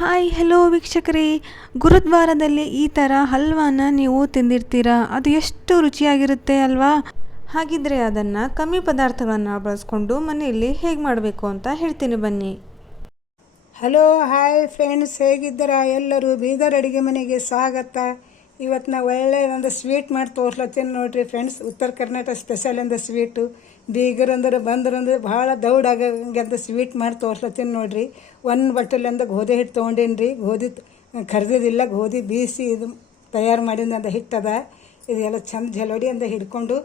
Hi hello ವೀಕ್ಷಕರೇ. ಗುರುದ್ವಾರದಲ್ಲಿ ಈ ಥರ ಹಲ್ವಾನ ನೀವು ತಿಂದಿರ್ತೀರಾ? ಅದು ಎಷ್ಟು ರುಚಿಯಾಗಿರುತ್ತೆ ಅಲ್ವಾ? ಹಾಗಿದ್ರೆ ಅದನ್ನು ಕಮ್ಮಿ ಪದಾರ್ಥಗಳನ್ನು ಬಳಸ್ಕೊಂಡು ಮನೆಯಲ್ಲಿ ಹೇಗೆ ಮಾಡಬೇಕು ಅಂತ ಹೇಳ್ತೀನಿ ಬನ್ನಿ. ಹಲೋ ಹಾಯ್ ಫ್ರೆಂಡ್ಸ್ ಹೇಗಿದ್ದೀರಾ? ಎಲ್ಲರೂ ಬೀದರ್ ಅಡುಗೆ ಮನೆಗೆ ಸ್ವಾಗತ. ಇವತ್ತು ನಾವು ಒಳ್ಳೆ ಒಂದು ಸ್ವೀಟ್ ಮಾಡಿ ತೋರ್ಸ್ಲತ್ತೀನಿ ನೋಡಿರಿ ಫ್ರೆಂಡ್ಸ್ ಉತ್ತರ ಕರ್ನಾಟಕ ಸ್ಪೆಷಲ್ ಅಂದ ಸ್ವೀಟು ಬೀಗರಂದ್ರೆ ಬಂದ್ರಂದ್ರೆ ಭಾಳ ದೌಡಾಗಂಗೆ ಅಂತ ಸ್ವೀಟ್ ಮಾಡಿ ತೋರ್ಸ್ಲತ್ತೀನಿ ನೋಡಿರಿ. ಒಂದು ಬಟ್ಟಲಿಂದ ಗೋಧಿ ಹಿಟ್ಟು ತೊಗೊಂಡೇನಿ ರೀ ಗೋಧಿ ಕರ್ದಿದ್ದಿಲ್ಲ ಗೋಧಿ ಬೀಸಿ ಇದು ತಯಾರು ಮಾಡಿದ ಅಂದ. ಹಿಟ್ಟದ ಇದೆಲ್ಲ ಚಂದ ಜಲೋಡಿ ಅಂದ ಹಿಡ್ಕೊಂಡು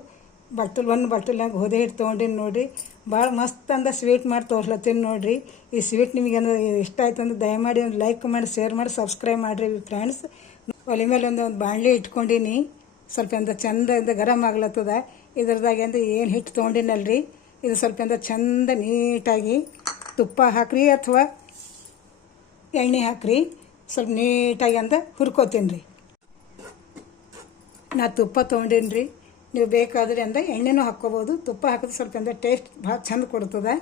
ಬಟ್ಟಲು ಒಂದು ಬಟ್ಟಲಾಗ ಗೋಧಿ ಹಿಟ್ಟು ತೊಗೊಂಡೀನಿ ನೋಡ್ರಿ. ಭಾಳ ಮಸ್ತ್ ಅಂದ ಸ್ವೀಟ್ ಮಾಡಿ ತೋರ್ಸ್ಲತ್ತೀನಿ ನೋಡಿರಿ. ಈ ಸ್ವೀಟ್ ನಿಮಗೆ ಇಷ್ಟ ಆಯ್ತು ಅಂದ್ರೆ ದಯಮಾಡಿ ಒಂದು ಲೈಕ್ ಮಾಡಿ ಶೇರ್ ಮಾಡಿ, ಸಬ್ಸ್ಕ್ರೈಬ್ ಮಾಡಿರಿ ಫ್ರೆಂಡ್ಸ್. ಒಲೆ ಮೇಲೆ ಒಂದು ಒಂದು ಬಾಣಲಿ ಇಟ್ಕೊಂಡೀನಿ. ಸ್ವಲ್ಪ ಅಂದ ಚಂದ ಅಂತ ಗರಂ ಆಗ್ಲತ್ತದ. ಇದ್ರದಾಗ ಅಂದ್ರೆ ಏನು ಹಿಟ್ಟು ತೊಗೊಂಡಿನಲ್ರಿ? ಇದು ಸ್ವಲ್ಪ ಚಂದ ನೀಟಾಗಿ ತುಪ್ಪ ಹಾಕ್ರಿ ಅಥವಾ ಎಣ್ಣೆ ಹಾಕ್ರಿ. ಸ್ವಲ್ಪ ನೀಟಾಗಿ ಅಂದ ಹುರ್ಕೋತೀನಿ ರೀ ನಾ ತುಪ್ಪ ತೊಗೊಂಡೀನಿ ರೀ ನೀವು ಬೇಕಾದ್ರೆ ಅಂದ ಎಣ್ಣೆನೂ ಹಾಕ್ಕೋಬೋದು. ತುಪ್ಪ ಹಾಕಿದ್ರೆ ಸ್ವಲ್ಪ ಅಂದ್ರೆ ಟೇಸ್ಟ್ ಭಾಳ ಚಂದ ಕೊಡ್ತದೆ.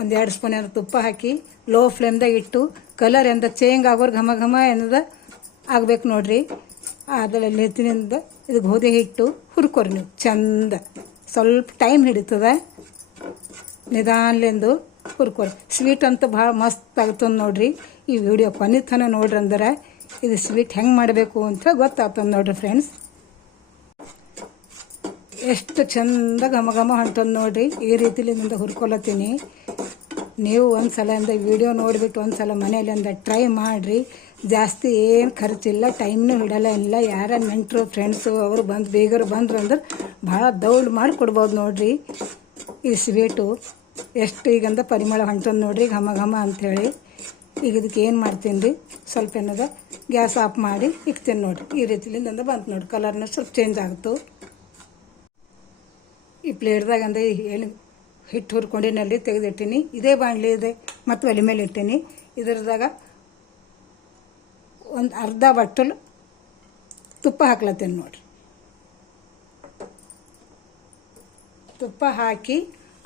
ಒಂದು ಎರಡು ಸ್ಪೂನ್ ಏನಾದ್ರು ತುಪ್ಪ ಹಾಕಿ ಲೋ ಫ್ಲೇಮ್ದಾಗ ಇಟ್ಟು ಕಲರ್ ಎಂದ ಚೇಂಜ್ ಆಗೋರು ಘಮ ಘಮ ಏನದ ಆಗ್ಬೇಕು ನೋಡ್ರಿ. ಅದರಲ್ಲಿ ಎತ್ತಿನಿಂದ ಇದು ಗೋಧಿ ಹಿಟ್ಟು ಹುರ್ಕೋರಿ ನೀವು ಚಂದ. ಸ್ವಲ್ಪ ಟೈಮ್ ಹಿಡಿತದೆ. ನಿಧಾನ್ಲೆಂದು ಹುರ್ಕೋರಿ ಸ್ವೀಟ್ ಅಂತೂ ಭಾಳ ಮಸ್ತ್ ಆಗ್ತದೆ ನೋಡ್ರಿ. ಈ ವಿಡಿಯೋ ಕೊನೆ ತನ ನೋಡ್ರಿ ಅಂದ್ರೆ ಇದು ಸ್ವೀಟ್ ಹೆಂಗೆ ಮಾಡಬೇಕು ಅಂತ ಗೊತ್ತಾಗ್ತದೆ ನೋಡ್ರಿ ಫ್ರೆಂಡ್ಸ್ ಎಷ್ಟು ಚಂದ ಘಮ ಘಮ ಹೊಂಟದ ನೋಡ್ರಿ. ಈ ರೀತಿಲಿಂದ ಹುರ್ಕೊಲತ್ತೀನಿ. ನೀವು ಒಂದು ಸಲ ಅಂದ ವಿಡಿಯೋ ನೋಡಿಬಿಟ್ಟು ಒಂದು ಸಲ ಮನೆಯಲ್ಲಿಂದ ಟ್ರೈ ಮಾಡಿರಿ. ಜಾಸ್ತಿ ಏನು ಖರ್ಚಿಲ್ಲ ಟೈಮ್ನೂ ಹಿಡಲ್ಲ ಇಲ್ಲ ಯಾರ ನೆಂಟರು ಫ್ರೆಂಡ್ಸು ಅವರು ಬಂದು, ಬೇಗರು ಬಂದ್ರು ಅಂದ್ರೆ ಭಾಳ ದೌಡ್ ಮಾಡಿ ಕೊಡ್ಬೋದು ನೋಡಿರಿ ಈ ಸ್ವೀಟು ಎಷ್ಟು ಈಗಂದ ಪರಿಮಳ ಹೊಂಟದ ನೋಡಿರಿ ಘಮ ಘಮ ಅಂಥೇಳಿ ಈಗ ಇದಕ್ಕೆ ಏನು ಮಾಡ್ತೀನಿ ರೀ? ಸ್ವಲ್ಪ ಏನದ ಗ್ಯಾಸ್ ಆಫ್ ಮಾಡಿ ಇಕ್ತೀನಿ ನೋಡಿರಿ. ಈ ರೀತಿಲಿಂದ ಬಂತು ನೋಡಿ ಕಲರ್ನ ಸ್ವಲ್ಪ ಚೇಂಜ್ ಆಗ್ತು ಈ ಪ್ಲೇಟ್ದಾಗ ಅಂದ್ರೆ ಏನು ಹಿಟ್ಟು ಹುರ್ಕೊಂಡಿನಲ್ಲಿ ತೆಗೆದಿಟ್ಟೀನಿ. ಇದೇ ಬಾಣಲಿ ಇದೆ. ಮತ್ತು ಒಲೆ ಮೇಲೆ ಇಟ್ಟೀನಿ. ಇದರದಾಗ ಒಂದು ಅರ್ಧ ಬಟ್ಟಲು ತುಪ್ಪ ಹಾಕ್ಲತ್ತೀನಿ ನೋಡ್ರಿ. ತುಪ್ಪ ಹಾಕಿ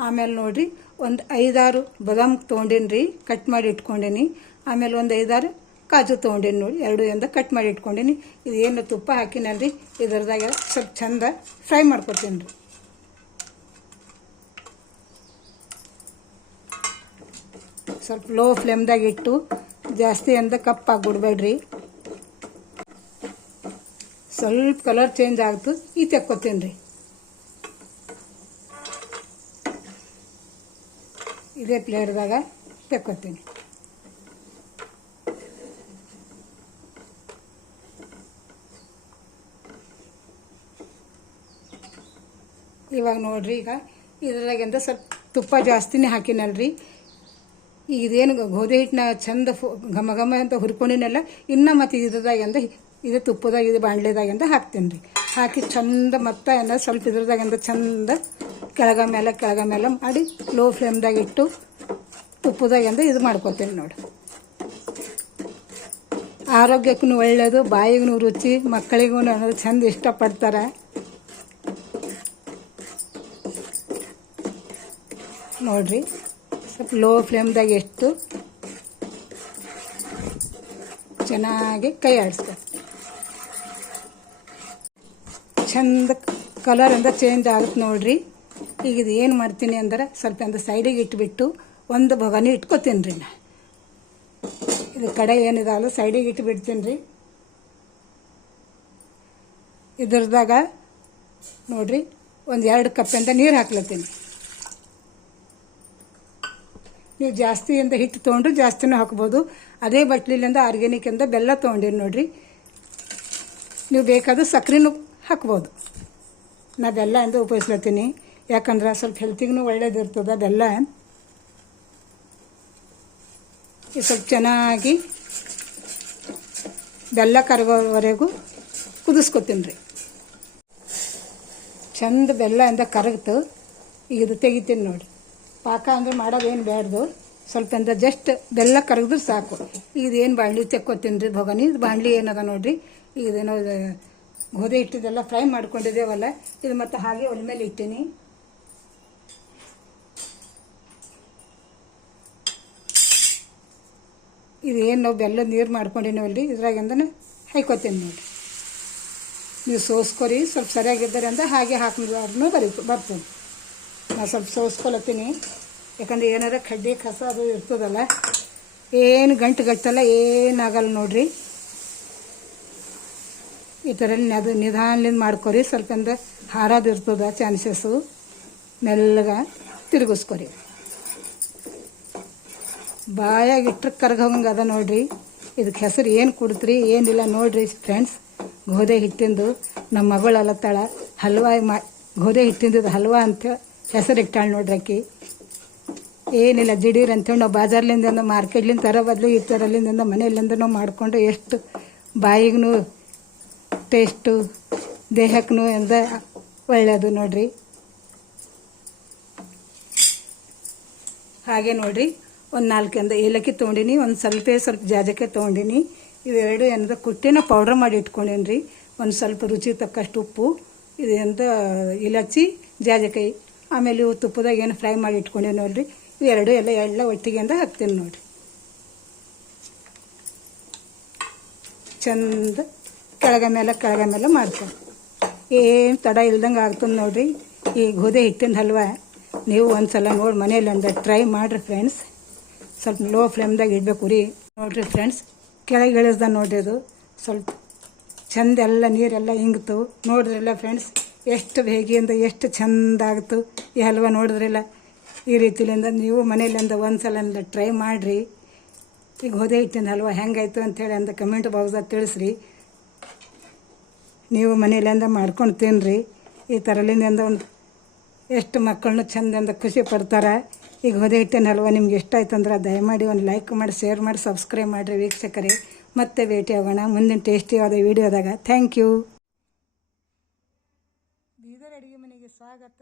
ಆಮೇಲೆ ನೋಡಿರಿ ಒಂದು ಐದಾರು ಬಾದಾಮ್ ತೊಗೊಂಡೇನಿ ರೀ ಕಟ್ ಮಾಡಿ ಇಟ್ಕೊಂಡೇನಿ. ಆಮೇಲೆ ಒಂದು ಐದಾರು ಕಾಜು ತೊಗೊಂಡೇನಿ ನೋಡಿ ಎರಡು ಎಂದ ಕಟ್ ಮಾಡಿ ಇಟ್ಕೊಂಡೇನಿ. ಇದು ಏನು ತುಪ್ಪ ಹಾಕಿನಲ್ರಿ, ಇದರದಾಗ ಸ್ವಲ್ಪ ಚಂದ ಫ್ರೈ ಮಾಡ್ಕೊತೀನಿ ರೀ. ಸ್ವಲ್ಪ ಲೋ ಫ್ಲೇಮ್ದಾಗ ಇಟ್ಟು ಜಾಸ್ತಿ ಅಂದ ಕಪ್ಪಾಗ್ಬಿಡ್ಬೇಡ್ರಿ ಸ್ವಲ್ಪ ಕಲರ್ ಚೇಂಜ್ ಆಗ್ತು ಈ ತೆಕ್ಕೋತೀನಿ ರೀ. ಇದೇ ಪ್ಲೇಟ್ದಾಗ ತೆಕ್ಕೋತೀನಿ. ಇವಾಗ ನೋಡ್ರಿ ಈಗ ಇದ್ರಾಗಿಂದ ಸ್ವಲ್ಪ ತುಪ್ಪ ಜಾಸ್ತಿನೇ ಹಾಕಿನಲ್ರಿ. ಈಗ ಇದೇನು ಗೋಧಿ ಹಿಟ್ಟನ್ನ ಚಂದ ಫು ಘಮ ಘಮ ಅಂತ ಹುರ್ಕೊಂಡಿನಲ್ಲ, ಇನ್ನು ಮತ್ತು ಇದ್ರದಾಗಿಂದ ಇದು ತುಪ್ಪದಾಗ, ಇದು ಬಾಣಲೆದಾಗಿಂದ ಹಾಕ್ತೀನಿ ರೀ. ಹಾಕಿ ಚಂದ ಮತ್ತೆ ಏನ ಸ್ವಲ್ಪ ಇದ್ರದಾಗಿಂದ ಚಂದ ಕೆಳಗ ಮೇಲೆ ಕೆಳಗ ಮೇಲೆ ಮಾಡಿ ಲೋ ಫ್ಲೇಮ್ದಾಗ ಇಟ್ಟು ತುಪ್ಪದಾಗಿಂದ ಇದು ಮಾಡ್ಕೊತೀನಿ ನೋಡಿ. ಆರೋಗ್ಯಕ್ಕೂ ಒಳ್ಳೆಯದು ಬಾಯಿಗೂ ರುಚಿ, ಮಕ್ಕಳಿಗೂ ಅನ್ನೋದು ಚಂದ ಇಷ್ಟಪಡ್ತಾರೆ. ನೋಡ್ರಿ, ಸ್ವಲ್ಪ ಲೋ ಫ್ಲೇಮ್ದಾಗ ಎಷ್ಟು ಚೆನ್ನಾಗಿ ಕೈ ಆಡಿಸ್ಕೊ. ಚಂದ ಕಲರ್ ಅಂತ ಚೇಂಜ್ ಆಗುತ್ತೆ ನೋಡ್ರಿ. ಈಗ ಇದು ಏನು ಮಾಡ್ತೀನಿ ಅಂದ್ರೆ ಸ್ವಲ್ಪ ಅಂದ ಸೈಡಿಗೆ ಇಟ್ಬಿಟ್ಟು ಒಂದು ಬೊಗನಿ ಇಟ್ಕೊತೀನಿ ರೀ ನಾ. ಇದು ಕಡೆ ಏನಿದಾವಲ್ಲ ಸೈಡಿಗೆ ಇಟ್ಬಿಡ್ತೀನಿ ರೀ. ಇದ್ರದಾಗ ನೋಡ್ರಿ ಒಂದು ಎರಡು ಕಪ್ಪಿಂದ ನೀರು ಹಾಕ್ಲತ್ತೀನಿ. ನೀವು ಜಾಸ್ತಿಯಿಂದ ಹಿಟ್ಟು ತೊಗೊಂಡ್ರೆ ಜಾಸ್ತಿನೂ ಹಾಕ್ಬೋದು. ಅದೇ ಬಟ್ಲಿಲಿಂದ ಆರ್ಗ್ಯಾನಿಕಿಂದ ಬೆಲ್ಲ ತೊಗೊಂಡಿರಿ ನೋಡ್ರಿ. ನೀವು ಬೇಕಾದ್ರೆ ಸಕ್ಕರೆನೂ ಹಾಕ್ಬೋದು. ನಾ ಬೆಲ್ಲ ಅಂತ ಉಪಯೋಗಿಸ್ಲತ್ತೀನಿ. ಯಾಕಂದ್ರೆ ಸ್ವಲ್ಪ ಹೆಲ್ತಿಗೂ ಒಳ್ಳೇದಿರ್ತದೆ ಬೆಲ್ಲ ಸ್ವಲ್ಪ ಚೆನ್ನಾಗಿ ಬೆಲ್ಲ ಕರಗೋವರೆಗೂ ಕುದಿಸ್ಕೊತೀನಿ ರೀ. ಚಂದ ಬೆಲ್ಲ ಅಂತ ಕರಗ್ತು. ಈಗ ಇದು ತೆಗಿತೀನಿ ನೋಡಿ. ಪಾಕ ಅಂದ್ರೆ ಮಾಡೋದೇನು ಬೇಡ್ದು ಸ್ವಲ್ಪ ಎಂದ ಜಸ್ಟ್ ಬೆಲ್ಲ ಕರಗಿದ್ರೆ ಸಾಕು. ಈಗ ಏನು ಬಾಣಲಿ ತೆಕ್ಕೋತೀನಿ ರೀ ಭಗನಿ ಬಾಂಡ್ಲಿ ಬಾಣಲಿ ಏನದ ನೋಡ್ರಿ. ಇದು ಗೋಧಿ ಹಿಟ್ಟಿದೆಲ್ಲ ಫ್ರೈ ಮಾಡ್ಕೊಂಡಿದ್ದೇವಲ್ಲ, ಇದು ಮತ್ತೆ ಹಾಗೆ ಒಲೆ ಮೇಲೆ ಇಟ್ಟೀನಿ. ಇದು ಏನು ನಾವು ಬೆಲ್ಲ ನೀರು ಮಾಡ್ಕೊಂಡಿನವಲ್ರಿ ಇದ್ರಾಗಿಂದನೇ ಹೈಕೋತೀನಿ ನೋಡಿ. ನೀವು ಸೋಸ್ಕೊರಿ, ಸ್ವಲ್ಪ ಸರಿಯಾಗಿದ್ದಾರೆ ಅಂದರೆ ಹಾಗೆ ಹಾಕಿದ್ರೂ ಬರೀ, ಬರ್ತೀನಿ. ನಾನು ಸ್ವಲ್ಪ ಸೋಸ್ಕೊಳತ್ತೀನಿ ಯಾಕಂದ್ರೆ ಏನಾರ ಕಡ್ಡಿ ಕಸ ಅದು ಇರ್ತದಲ್ಲ, ಏನು ಗಂಟು ಗಟ್ಟಲ್ಲ, ಏನಾಗಲ್ಲ ನೋಡ್ರಿ. ಈ ಥರ ಅದು ನಿಧಾನದಿಂದ ಮಾಡ್ಕೊರಿ. ಸ್ವಲ್ಪ ಅಂದ್ರೆ ಹಾರೋದು ಚಾನ್ಸಸ್ಸು ಮೆಲ್ಲಗ ತಿರುಗಿಸ್ಕೊರಿ. ಬಾಯಾಗಿ ಇಟ್ಟರೆ ಕರ್ಗಂಗೆ ಅದ ನೋಡ್ರಿ. ಇದಕ್ಕೆ ಹೆಸರು ಏನು ಕೊಡ್ತ್ರಿ ಏನಿಲ್ಲ ನೋಡ್ರಿ ಫ್ರೆಂಡ್ಸ್ ಗೋಧಿ ಹಿಟ್ಟಿಂದು ನಮ್ಮ ಮಗಳು ಅಲತ್ತಾಳ. ಹಲ್ವಾ ಮಾ ಗೋಧಿ ಹಿಟ್ಟಿಂದು ಹಲ್ವಾ ಅಂತ ಹೆಸರು ಇಟ್ಟಾಳ ನೋಡ್ರಿ ಆಕಿ. ಏನಿಲ್ಲ ದಿಢೀರ್ ಅಂತೇಳಿ ನಾವು ಬಾಜಾರ್ಲಿಂದ ಮಾರ್ಕೆಟ್ಲಿಂದ ತರೋ ಬದಲು ಈ ಥರಲ್ಲಿಂದ ಮನೆಯಲ್ಲಿಂದ ನಾವು ಮಾಡಿಕೊಂಡು ಎಷ್ಟು ಬಾಯಿಗೂ ಟೇಸ್ಟು ದೇಹಕ್ಕೂ ಎಂದ ಒಳ್ಳೆಯದು ನೋಡ್ರಿ. ಹಾಗೆ ನೋಡ್ರಿ, ಒಂದು ನಾಲ್ಕು ಎಂದ ಏಲಕ್ಕಿ ತೊಗೊಂಡಿನಿ, ಒಂದು ಸ್ವಲ್ಪ ಸ್ವಲ್ಪ ಜಾಜಕ್ಕೆ ತೊಗೊಂಡಿನಿ. ಇವೆರಡು ಏನದ ಕುಟ್ಟಿನ ಪೌಡ್ರ್ ಮಾಡಿ ಇಟ್ಕೊಂಡೇನಿ ರೀ ಒಂದು ಸ್ವಲ್ಪ ರುಚಿ ತಕ್ಕಷ್ಟು ಉಪ್ಪು, ಇದು ಎಂದ ಇಲಚ್ಚಿ ಜಾಜಕಾಯಿ ಆಮೇಲೆ ಇವು ತುಪ್ಪದಾಗ ಏನು ಫ್ರೈ ಮಾಡಿ ಇಟ್ಕೊಂಡೇನಿ ನೋಡ್ರಿ. ಇವೆರಡು ಎಲ್ಲ ಎಲ್ಲ ಒಟ್ಟಿಗೆ ಅಂದ ಹಾಕ್ತೀನಿ ನೋಡ್ರಿ. ಚಂದ ಕೆಳಗ ಮೇಲೆ ಕೆಳಗ ಮೇಲೆ ಮಾಡ್ತಾರೆ ಏನು ತಡ ಇಲ್ದಂಗೆ ಆಗ್ತದೆ ನೋಡ್ರಿ. ಈ ಗೋಧಿ ಹಿಟ್ಟಿನ ಹಲ್ವ ನೀವು ಒಂದು ಸಲ ನೋಡಿ ಮನೇಲಿ ಒಂದು ಟ್ರೈ ಮಾಡಿರಿ ಫ್ರೆಂಡ್ಸ್ ಸ್ವಲ್ಪ ಲೋ ಫ್ಲೇಮ್ದಾಗ ಇಡಬೇಕು ರೀ. ನೋಡಿರಿ ಫ್ರೆಂಡ್ಸ್ ಕೆಳಗೆ ಇಳಿಸ್ದ ನೋಡ್ರಿ ಅದು. ಸ್ವಲ್ಪ ಚಂದ ಎಲ್ಲ ನೀರೆಲ್ಲ ಹಿಂಗ್ತು ನೋಡಿದ್ರಲ್ಲ ಫ್ರೆಂಡ್ಸ್ ಎಷ್ಟು ಬೇಗಿಯಿಂದ ಎಷ್ಟು ಚಂದ ಆಗ್ತು ಈ ಹಲ್ವ ನೋಡಿದ್ರಲ್ಲ. ಈ ರೀತಿಲಿಂದ ನೀವು ಮನೇಲಿಂದ ಒಂದು ಸಲ ಟ್ರೈ ಮಾಡಿರಿ. ಈಗ ಗೋಧಿ ಹಿಟ್ಟಿನ ಹಲ್ವ ಹೆಂಗಾಯ್ತು ಅಂತೇಳಿ ಅಂದ ಕಮೆಂಟ್ ಬಾಕ್ಸ್ದಾಗ ತಿಳಿಸ್ರಿ. ನೀವು ಮನೆಯಲ್ಲಿಂದ ಮಾಡ್ಕೊಂಡು ತಿನ್ನಿರಿ ಈ ಥರಲಿಂದ ಒಂದು ಎಷ್ಟು ಮಕ್ಕಳನ್ನು ಚಂದಂದ ಖುಷಿ ಪಡ್ತಾರೆ. ಈಗ ಗೋಧಿ ಹಿಟ್ಟಿನ ನಿಮ್ಗೆ ಇಷ್ಟ ಆಯ್ತಂದ್ರೆ ದಯಮಾಡಿ ಒಂದು ಲೈಕ್ ಮಾಡಿ ಶೇರ್ ಮಾಡಿ ಸಬ್ಸ್ಕ್ರೈಬ್ ಮಾಡಿರಿ ವೀಕ್ಷಕರೇ. ಮತ್ತೆ ಭೇಟಿ ಆಗೋಣ ಮುಂದಿನ ಟೇಸ್ಟಿ ಆದ ವಿಡಿಯೋದಾಗ ಥ್ಯಾಂಕ್ ಯು ಬೀದರ್ ಅಡುಗೆ ಮನೆಗೆ ಸ್ವಾಗತ.